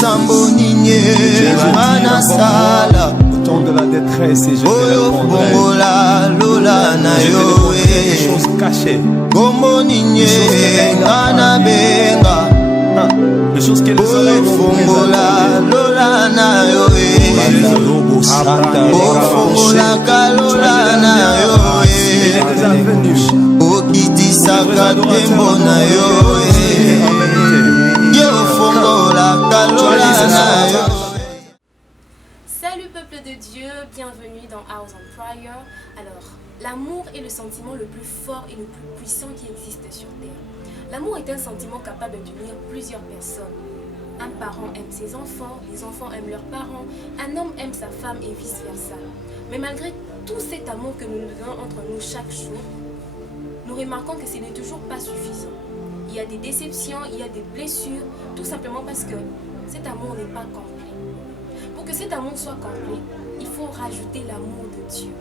Au temps de la détresse et je te répondrai. Je vais te des choses cachées. Des choses que les oreilles n'ont Salut peuple de Dieu, bienvenue dans House on Prayer. Alors, l'amour est le sentiment le plus fort et le plus puissant qui existe sur terre. L'amour est un sentiment capable d'unir plusieurs personnes. Un parent aime ses enfants, les enfants aiment leurs parents, un homme aime sa femme et vice-versa. Mais malgré tout cet amour que nous nous donnons entre nous chaque jour, nous remarquons que ce n'est toujours pas suffisant. Il y a des déceptions, il y a des blessures, tout simplement parce que cet amour n'est pas complet. Pour que cet amour soit complet, il faut rajouter l'amour de Dieu.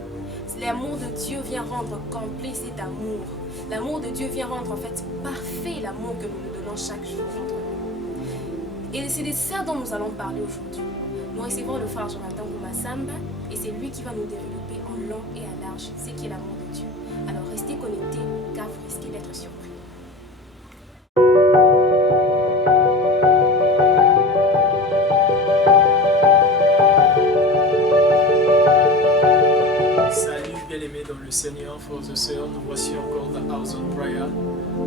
L'amour de Dieu vient rendre complet cet amour. L'amour de Dieu vient rendre en fait parfait l'amour que nous nous donnons chaque jour entre nous. Et c'est de ça dont nous allons parler aujourd'hui. Nous recevons le frère Jonathan Massamba et c'est lui qui va nous développer en long et en large ce qu'est l'amour de Dieu. Alors restez connectés car vous risquez d'être surpris. Seigneur, frères et sœurs, nous voici encore dans House on Prayer,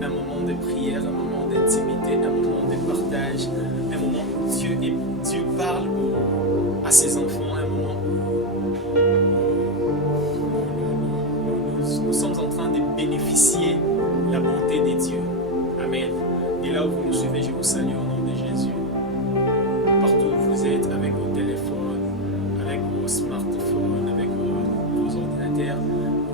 un moment de prière, un moment d'intimité, un moment de partage, un moment où Dieu parle à ses enfants, un moment où nous sommes en train de bénéficier la bonté de Dieu. Amen. Et là où vous nous suivez, je vous salue au nom de Jésus. Partout où vous êtes, avec vos téléphones, avec vos smartphones, avec vos ordinateurs,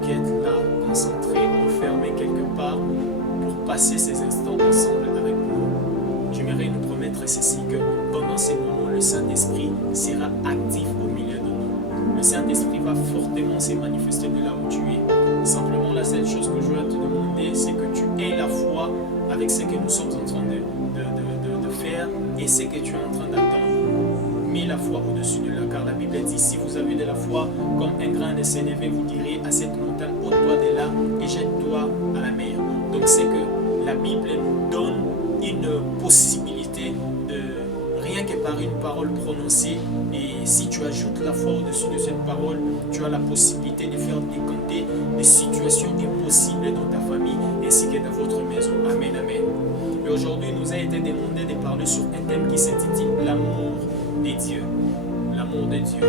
qui êtes là, concentrés, enfermés quelque part, pour passer ces instants ensemble avec nous. J'aimerais nous promettre ceci, que pendant ces moments, le Saint-Esprit sera actif au milieu de nous. Le Saint-Esprit va fortement se manifester de là où tu es. Simplement, la seule chose que je veux te demander, c'est que tu aies la foi avec ce que nous sommes en train de faire et ce que tu es en train d'attendre. Mets la foi au-dessus de là, car la Bible dit, si vous avez de la foi comme un grain de sénévé, vous direz à cette montagne, ôte-toi de là et jette-toi à la mer. Donc c'est que la Bible nous donne une possibilité de, rien que par une parole prononcée, et si tu ajoutes la foi au-dessus de cette parole, tu as la possibilité de faire décanter des situations impossibles dans ta famille ainsi que dans votre maison. Amen, amen. Et aujourd'hui, il nous a été demandé de parler sur un thème qui s'intitule l'amour de Dieu. L'amour de Dieu.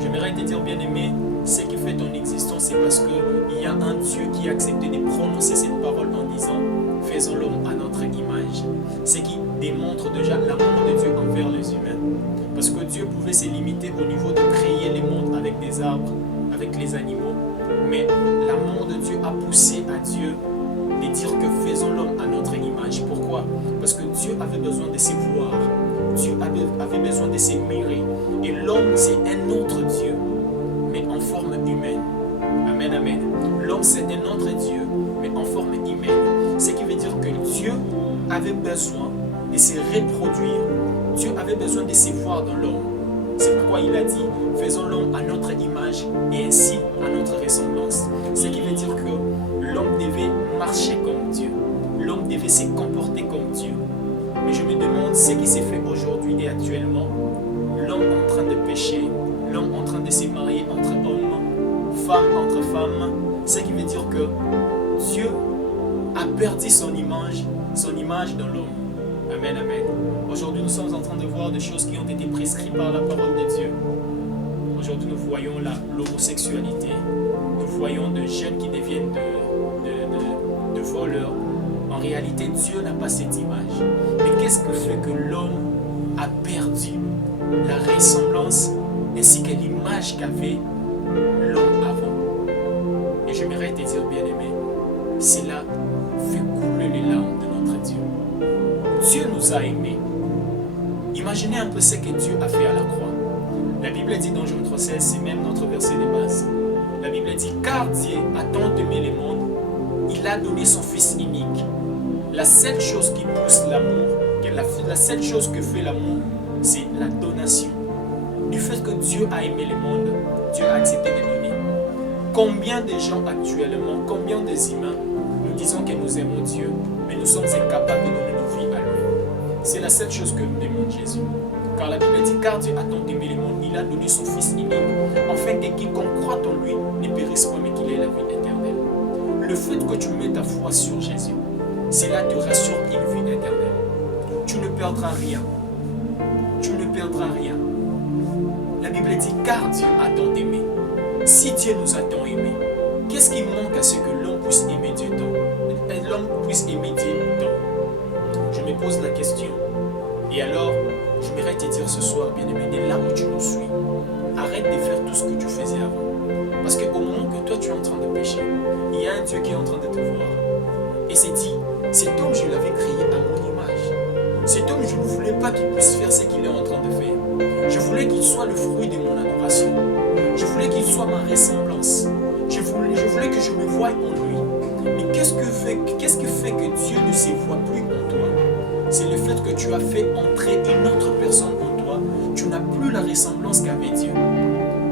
J'aimerais te dire, bien-aimé, ce qui fait ton existence, c'est parce qu'il y a un Dieu qui a accepté de prononcer cette parole en disant « Faisons l'homme à notre image ». Ce qui démontre déjà l'amour de Dieu envers les humains. Parce que Dieu pouvait se limiter au niveau de créer les mondes avec des arbres, avec les animaux. Mais l'amour de Dieu a poussé à Dieu de dire que faisons l'homme à notre image. Pourquoi? Parce que Dieu avait besoin de se voir. Dieu avait besoin de se mirer. Et l'homme, c'est un autre Dieu, mais en forme humaine. Amen, amen. L'homme, c'est un autre Dieu, mais en forme humaine. Ce qui veut dire que Dieu avait besoin de se reproduire. Dieu avait besoin de se voir dans l'homme. C'est pourquoi il a dit, faisons l'homme à notre image et ainsi à notre ressemblance. Ce qui veut dire que l'homme devait marcher comme Dieu. L'homme devait se comporter comme Dieu. Mais je me demande ce qui s'est fait aujourd'hui et actuellement. L'homme en train de pécher, l'homme en train de se marier entre hommes, femme entre femmes. Ce qui veut dire que Dieu a perdu son image dans l'homme. Amen, amen. Aujourd'hui, nous sommes en train de voir des choses qui ont été prescrites par la parole de Dieu. Aujourd'hui, nous voyons l'homosexualité. Nous voyons des jeunes qui deviennent de voleurs. En réalité, Dieu n'a pas cette image. Mais qu'est-ce que fait que l'homme a perdu la ressemblance ainsi que l'image qu'avait l'homme avant? Et j'aimerais te dire, bien-aimé, cela fait couler les larmes de notre Dieu. Dieu nous a aimés. Imaginez un peu ce que Dieu a fait à la croix. La Bible dit dans Jean 3,16, c'est même notre verset de base. La Bible dit, car Dieu a tant aimé le monde, il a donné son Fils unique. La seule chose qui pousse l'amour, la seule chose que fait l'amour, c'est la donation. Du fait que Dieu a aimé le monde, Dieu a accepté de donner. Combien de gens actuellement, combien des humains, nous disons que nous aimons Dieu, mais nous sommes incapables de donner nos vies à lui. C'est la seule chose que nous demande Jésus. Car la Bible dit, car Dieu a tant aimé le monde, il a donné son Fils unique, afin que quiconque croit en lui ne périsse pas, mais qu'il ait la vie éternelle. Le fait que tu mets ta foi sur Jésus, cela te rassure une vie éternelle. Tu ne perdras rien. Tu ne perdras rien. La Bible dit, car Dieu a tant aimé. Si Dieu nous a tant aimés, qu'est-ce qui manque à ce que l'homme puisse aimer Dieu tant? L'homme puisse aimer Dieu tant. Je me pose la question. Et alors, j'aimerais te dire ce soir, bien-aimé, de là où tu nous suis, arrête de faire tout ce que tu faisais avant. Parce qu'au moment que toi tu es en train de pécher, il y a un Dieu qui est en train de te voir. Et c'est dit, cet homme, je l'avais créé à mon image. Cet homme, je ne voulais pas qu'il puisse faire ce qu'il est en train de faire. Je voulais qu'il soit le fruit de mon adoration. Je voulais qu'il soit ma ressemblance. Je voulais que je me voie en lui. Mais qu'est-ce qui fait que Dieu ne se voit plus en toi? C'est le fait que tu as fait entrer une autre personne en toi. Tu n'as plus la ressemblance qu'avec Dieu.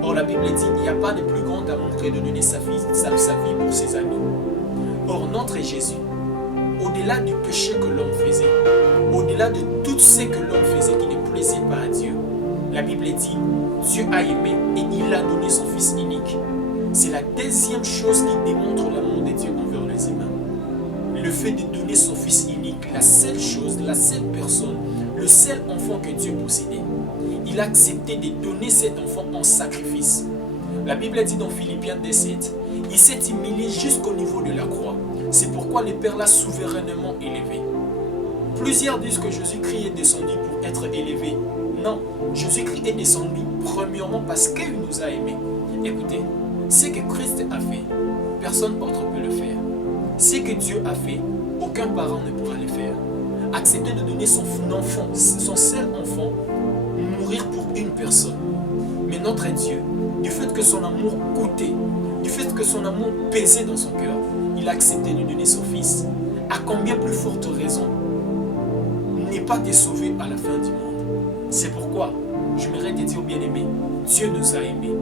Or, la Bible dit, il n'y a pas de plus grand amour que de donner sa vie pour ses amis. Or, notre Jésus, au-delà du péché que l'homme faisait, au-delà de tout ce que l'homme faisait qui ne plaisait pas à Dieu, la Bible dit, Dieu a aimé et il a donné son Fils unique. C'est la deuxième chose qui démontre l'amour de Dieu envers les humains. Le fait de donner son Fils unique, la seule chose, la seule personne, le seul enfant que Dieu possédait. Il a accepté de donner cet enfant en sacrifice. La Bible dit dans Philippiens 2:7, il s'est humilié jusqu'au niveau de la croix. C'est pourquoi le Père l'a souverainement élevé. Plusieurs disent que Jésus-Christ est descendu pour être élevé. Non, Jésus-Christ est descendu premièrement parce qu'il nous a aimés. Écoutez, ce que Christ a fait, personne d'autre ne peut le faire. Ce que Dieu a fait, aucun parent ne pourra le faire. Accepter de donner son enfant, son seul enfant, mourir pour une personne. Mais notre Dieu, du fait que son amour coûtait, du fait que son amour pesait dans son cœur, il a accepté de donner son Fils. À combien plus forte raison n'est pas te sauver à la fin du monde? C'est pourquoi j'aimerais te dire, bien-aimé, Dieu nous a aimés.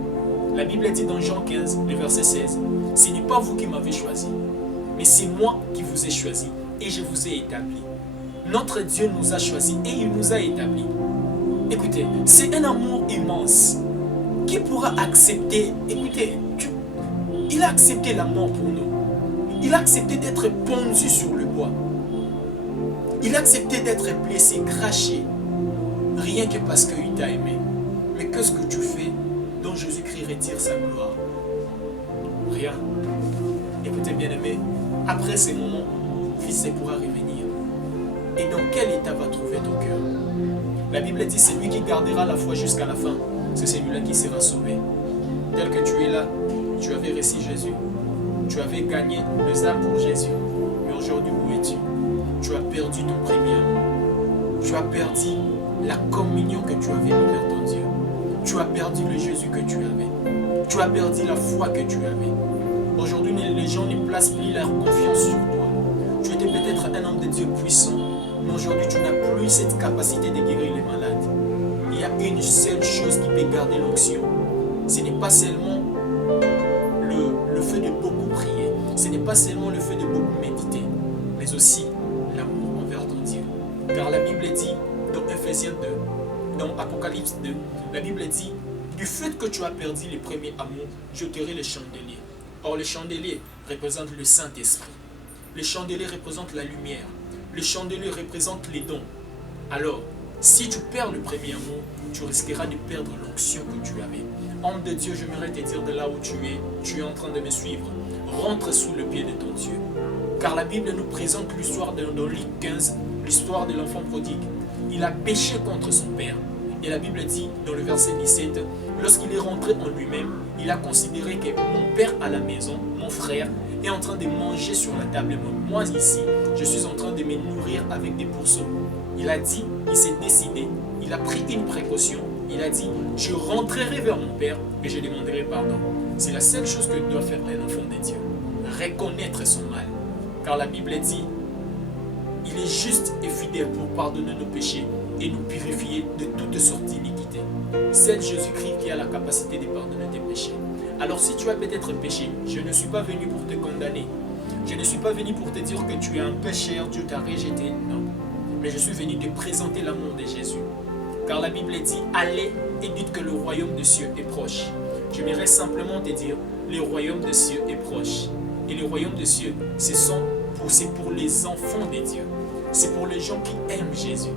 La Bible dit dans Jean 15, le verset 16, « Ce n'est pas vous qui m'avez choisi, mais c'est moi qui vous ai choisi et je vous ai établi. » Notre Dieu nous a choisis et il nous a établis. Écoutez, c'est un amour immense. Qui pourra accepter? Écoutez, il a accepté la mort pour nous. Il a accepté d'être pendu sur le bois. Il a accepté d'être blessé, craché. Rien que parce qu'il t'a aimé. Mais qu'est-ce que tu fais dont Jésus-Christ retire sa gloire? Rien. Écoutez, bien-aimé, après ces moments, Fils pourra revenir. Et dans quel état va trouver ton cœur? La Bible dit, c'est lui qui gardera la foi jusqu'à la fin. C'est celui-là qui sera sauvé. Tel que tu es là, tu avais reçu Jésus. Tu avais gagné les âmes pour Jésus. Mais aujourd'hui, où es-tu? Tu as perdu ton premier amour. Tu as perdu la communion que tu avais envers ton Dieu. Tu as perdu le Jésus que tu avais. Tu as perdu la foi que tu avais. Aujourd'hui, les gens ne placent plus leur confiance sur toi. Tu étais peut-être un homme de Dieu puissant, mais aujourd'hui, tu n'as plus cette capacité de guérir les malades. Il y a une seule chose qui peut garder l'onction. Ce n'est pas seulement le fait de beaucoup prier. Ce n'est pas seulement le fait de beaucoup méditer, mais aussi l'amour envers ton Dieu. Car la Bible dit, dans Ephésiens 2, dans Apocalypse 2, la Bible dit, du fait que tu as perdu le premier amour, j'ôterai le chandelier. Or, le chandelier représente le Saint-Esprit. Le chandelier représente la lumière. Le chandelier représente les dons. Alors, si tu perds le premier amour, tu risqueras de perdre l'onction que tu avais. Homme de Dieu, j'aimerais te dire de là où tu es en train de me suivre. Rentre sous le pied de ton Dieu. Car la Bible nous présente l'histoire dans Luc 15, l'histoire de l'enfant prodigue. Il a péché contre son père. Et la Bible dit, dans le verset 17, lorsqu'il est rentré en lui-même, il a considéré que mon père à la maison, mon frère, est en train de manger sur la table. Moi ici, je suis en train de me nourrir avec des pourceaux. Il a dit, il s'est décidé, il a pris une précaution. Il a dit, je rentrerai vers mon père et je demanderai pardon. C'est la seule chose que doit faire un enfant de Dieu. Reconnaître son mal. Car la Bible dit, il est juste et fidèle pour pardonner nos péchés et nous purifier de toutes sortes d'iniquités. C'est Jésus-Christ qui a la capacité de pardonner tes péchés. Alors si tu as peut-être péché, je ne suis pas venu pour te condamner. Je ne suis pas venu pour te dire que tu es un pécheur, Dieu t'a rejeté. Non. Mais je suis venu te présenter l'amour de Jésus. Car la Bible dit, allez et dites que le royaume des cieux est proche. J'aimerais simplement te dire, le royaume des cieux est proche. Et le royaume des cieux, c'est pour les enfants de Dieu. C'est pour les gens qui aiment Jésus.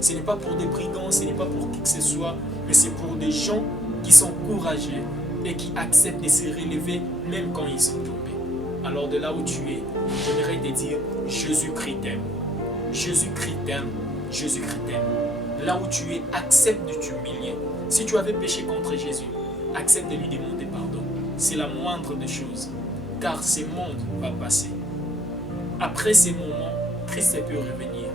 Ce n'est pas pour des brigands, ce n'est pas pour qui que ce soit, mais c'est pour des gens qui sont courageux et qui acceptent de se relever même quand ils sont tombés. Alors de là où tu es, j'aimerais te dire, Jésus-Christ t'aime. Jésus-Christ t'aime. Jésus-Christ t'aime. Là où tu es, accepte de t'humilier. Si tu avais péché contre Jésus, accepte de lui demander pardon. C'est la moindre des choses. Car ce monde va passer. Après ces moments, Christ peut revenir.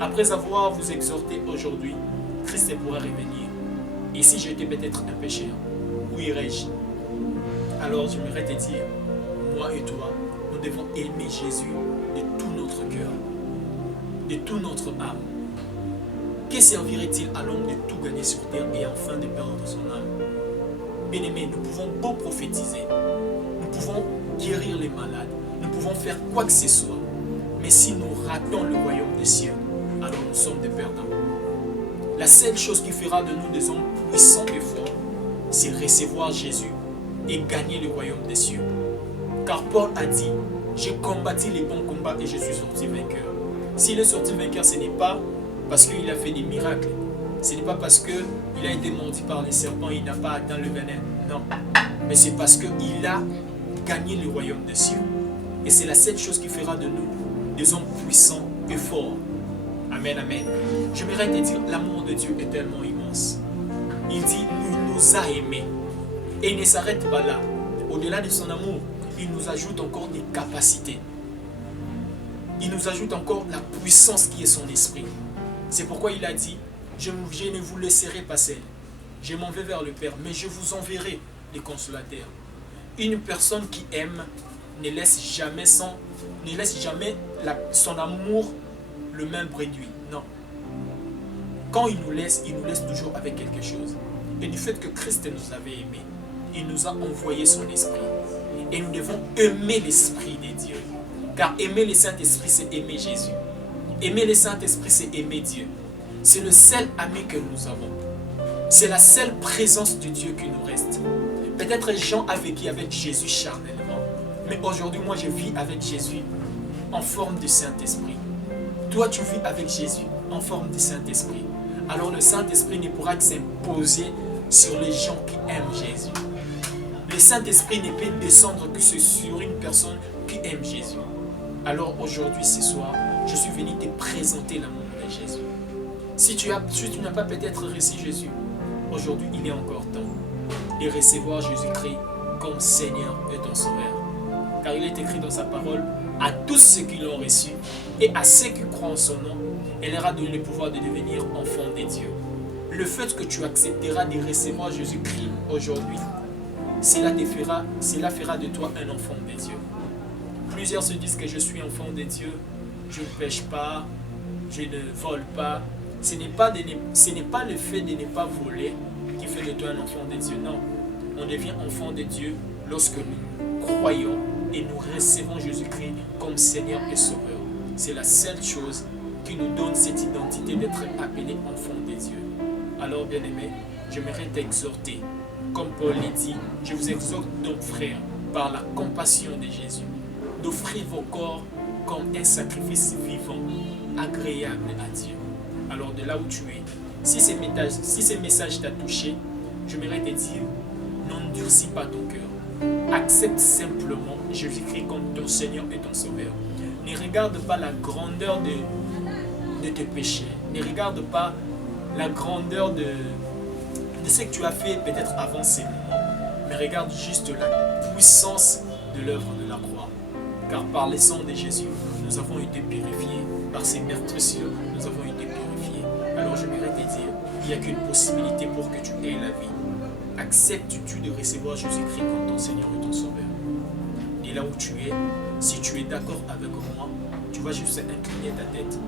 Après avoir vous exhorté aujourd'hui, Christ pourra revenir. Et si j'étais peut-être un pécheur, où irais-je? Alors j'aimerais te dire, moi et toi, nous devons aimer Jésus de tout notre cœur, de toute notre âme. Que servirait-il à l'homme de tout gagner sur terre et enfin de perdre son âme? Bien-aimés, nous pouvons beau prophétiser, nous pouvons guérir les malades, nous pouvons faire quoi que ce soit, mais si nous ratons le royaume des cieux, alors nous sommes des perdants. La seule chose qui fera de nous des hommes puissants et forts, c'est recevoir Jésus et gagner le royaume des cieux. Car Paul a dit, j'ai combattu les bons combats et je suis sorti vainqueur. S'il est sorti vainqueur, ce n'est pas parce qu'il a fait des miracles. Ce n'est pas parce qu'il a été mordu par les serpents et il n'a pas atteint le venin. Non. Mais c'est parce qu'il a gagné le royaume des cieux. Et c'est la seule chose qui fera de nous des hommes puissants et forts. Amen, amen. J'aimerais te dire, l'amour de Dieu est tellement immense. Il dit, il nous a aimés. Et il ne s'arrête pas là. Au-delà de son amour, il nous ajoute encore des capacités. Il nous ajoute encore la puissance qui est son esprit. C'est pourquoi il a dit, je ne vous laisserai pas seul. Je m'en vais vers le Père, mais je vous enverrai les consolateurs. Une personne qui aime ne laisse jamais son amour le même réduit. Non. Quand il nous laisse toujours avec quelque chose. Et du fait que Christ nous avait aimés, il nous a envoyé son esprit. Et nous devons aimer l'esprit de Dieu. Car aimer le Saint-Esprit, c'est aimer Jésus. Aimer le Saint-Esprit, c'est aimer Dieu. C'est le seul ami que nous avons. C'est la seule présence de Dieu qui nous reste. Peut-être Jean a vécu avec Jésus charnellement. Mais aujourd'hui, moi, je vis avec Jésus en forme de Saint-Esprit. Toi, tu vis avec Jésus en forme de Saint-Esprit. Alors le Saint-Esprit ne pourra que s'imposer sur les gens qui aiment Jésus. Le Saint-Esprit ne peut descendre que sur une personne qui aime Jésus. Alors aujourd'hui, ce soir, je suis venu te présenter l'amour de Jésus. Si tu n'as pas peut-être reçu Jésus, aujourd'hui, il est encore temps de recevoir Jésus-Christ comme Seigneur et ton Sauveur. Car il est écrit dans sa parole, à tous ceux qui l'ont reçu et à ceux qui croient en son nom, elle aura donné le pouvoir de devenir enfant de Dieu. Le fait que tu accepteras de recevoir Jésus-Christ aujourd'hui, cela fera de toi un enfant de Dieu. Plusieurs se disent que je suis enfant de Dieu, je ne pêche pas, je ne vole pas. Ce n'est pas le fait de ne pas voler qui fait de toi un enfant de Dieu. Non, on devient enfant de Dieu lorsque nous croyons et nous recevons Jésus-Christ comme Seigneur et Sauveur. C'est la seule chose qui nous donne cette identité d'être appelé enfant de Dieu. Alors, bien-aimé, j'aimerais t'exhorter. Comme Paul l'a dit, je vous exhorte donc, frères, par la compassion de Jésus, d'offrir vos corps comme un sacrifice vivant, agréable à Dieu. Alors, de là où tu es, si ce message t'a touché, j'aimerais te dire, n'endurcis pas ton cœur. Accepte simplement Jésus-Christ comme ton Seigneur et ton Sauveur. Ne regarde pas la grandeur de tes péchés. Ne regarde pas la grandeur de ce que tu as fait peut-être avant ces moments. Mais regarde juste la puissance de l'œuvre de la croix. Car par le sang de Jésus, nous avons été purifiés. Par ses meurtrissures, nous avons été purifiés. Alors j'aimerais te dire, il n'y a qu'une possibilité pour que tu aies la vie. Acceptes-tu de recevoir Jésus-Christ comme ton Seigneur et ton Sauveur? Et là où tu es, si tu es d'accord avec moi, tu vas juste incliner ta tête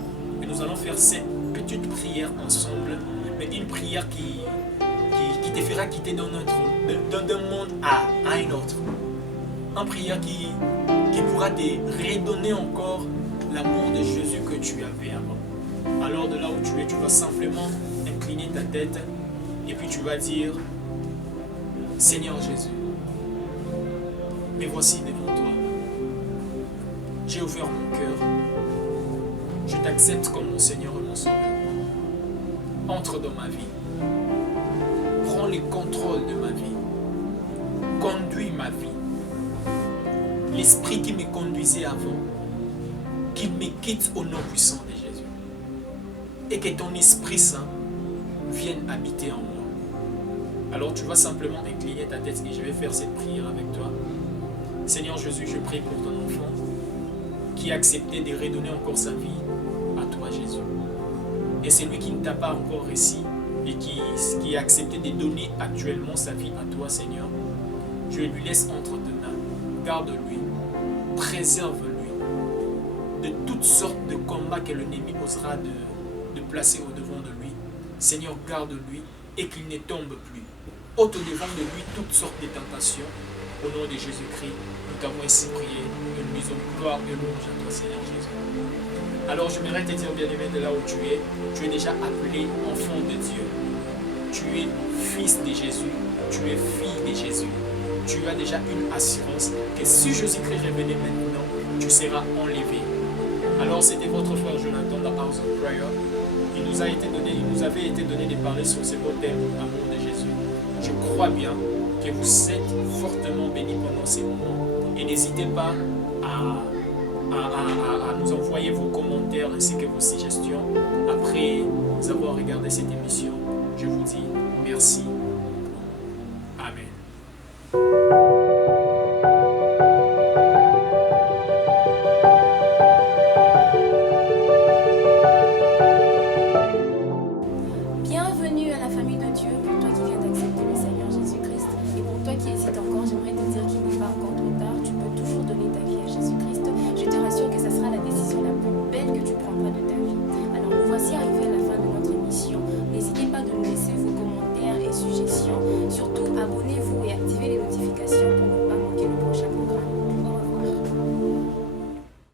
Et nous allons faire cette petite prière ensemble, mais une prière qui te fera quitter d'un monde à un autre. Une prière qui pourra te redonner encore l'amour de Jésus que tu avais avant. Alors de là où tu es, tu vas simplement incliner ta tête et puis tu vas dire: Seigneur Jésus, me voici devant toi. J'ai ouvert mon cœur. Je t'accepte comme mon Seigneur et mon Sauveur. Entre dans ma vie. Prends le contrôle de ma vie. Conduis ma vie. L'esprit qui me conduisait avant, qu'il me quitte au nom puissant de Jésus. Et que ton Esprit Saint vienne habiter en moi. Alors tu vas simplement incliner ta tête et je vais faire cette prière avec toi. Seigneur Jésus, je prie pour ton enfant qui a accepté de redonner encore sa vie à toi, Jésus. Et c'est lui qui ne t'a pas encore réussi et qui a accepté de donner actuellement sa vie à toi, Seigneur. Je lui laisse entre tes mains. Garde-lui, préserve-lui de toutes sortes de combats que l'ennemi osera de placer au-devant de lui. Seigneur, garde-lui et qu'il ne tombe plus. Ôte au-devant de lui toutes sortes de tentations. Au nom de Jésus-Christ, nous t'avons ainsi prié et nous disons gloire et louange à toi, Seigneur Jésus. Alors j'aimerais te dire, bien-aimé, de là où tu es déjà appelé enfant de Dieu. Tu es fils de Jésus, tu es fille de Jésus. Tu as déjà une assurance que si Jésus-Christ revenait maintenant, tu seras enlevé. Alors c'était votre frère Jonathan de House of Prayer. Il nous avait été donné de parler sur ce beau thème, l'amour de Jésus. Je crois bien que vous êtes fortement bénis pendant ces moments. Et n'hésitez pas à nous envoyer vos commentaires ainsi que vos suggestions. Après avoir regardé cette émission, je vous dis merci. Amen.